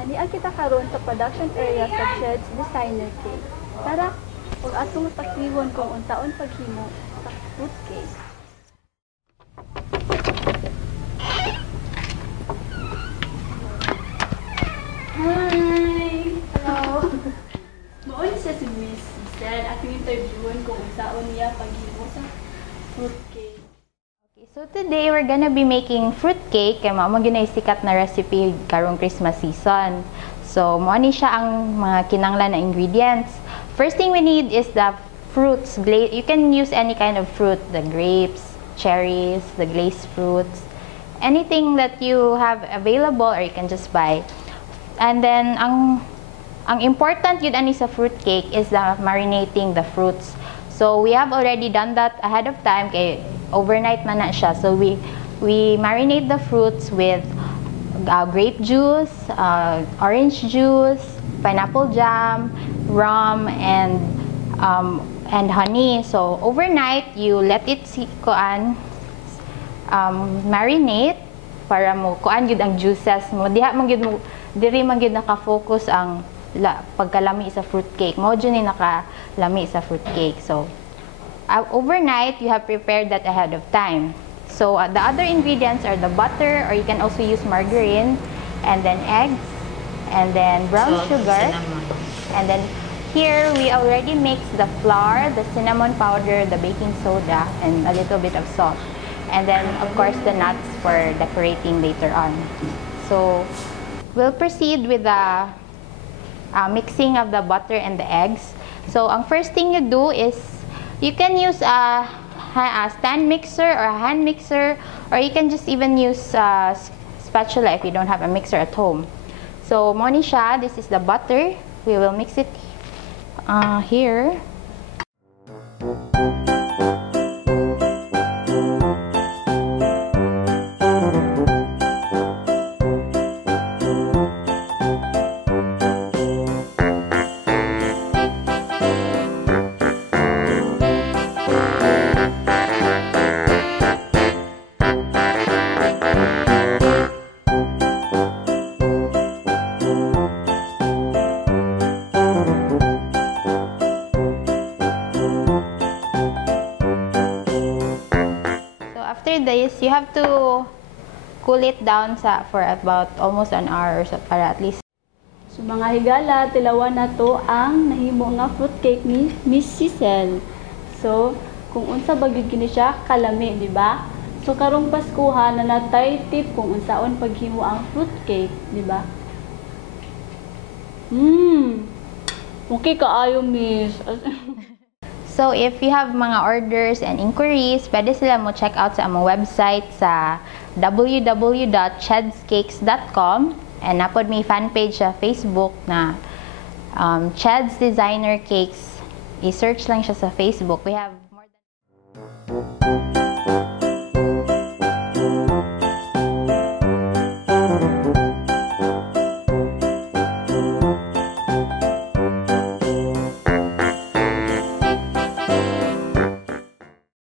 Ania kita karon sa production area sa Chedz Designer Cakes. Tara, ug atong takliwon kung unsaon paghimo sa fruitcake. Hi! Hello! Maon siya si Miss Cecille. Ating interviewon kung unsaon niya paghimo sa fruitcake. Okay, so today we're gonna be making fruitcake. Kaya mao gyud sikat na recipe karong Christmas season. So mao ni siya ang mga kinahanglan na ingredients. First thing we need is the fruits. You can use any kind of fruit, the grapes, cherries, the glazed fruits, anything that you have available or you can just buy. And then ang important yun ani sa fruitcake is the marinating the fruits. So we have already done that ahead of time kay overnight man na siya. So we marinate the fruits with grape juice, orange juice, pineapple jam, rum, and honey. So overnight you let it marinate para mo kuan gyud ang juices mo. Diri man gyud naka-focus ang pagkalami sa fruitcake. Mao gyud ni nakalami sa fruitcake. So overnight you have prepared that ahead of time. So the other ingredients are the butter, or you can also use margarine, and then eggs, and then brown sugar, and then here we already mixed the flour, the cinnamon powder, the baking soda, and a little bit of salt, and then of course the nuts for decorating later on. So we'll proceed with the mixing of the butter and the eggs. So ang first thing you do is you can use a stand mixer or a hand mixer, or you can just even use a spatula if you don't have a mixer at home. So mo ni siya, this is the butter. We will mix it here. After this, you have to cool it down for about almost an hour or so, para at least. So mga higala, tilawan na to ang nahimo nga fruitcake ni Miss Cecille. So kung unsa bagyud kini siya kalami, di ba? So karong Paskuhan na natay tip kung unsaon paghimo ang fruitcake, di ba? Okay kaayo, Miss. So if you have mga orders and inquiries, pwede sila mo check out sa among website sa www.chedzcakes.com, and napod may fan page sa Facebook na Chedz Designer Cakes. I-search lang siya sa Facebook. We have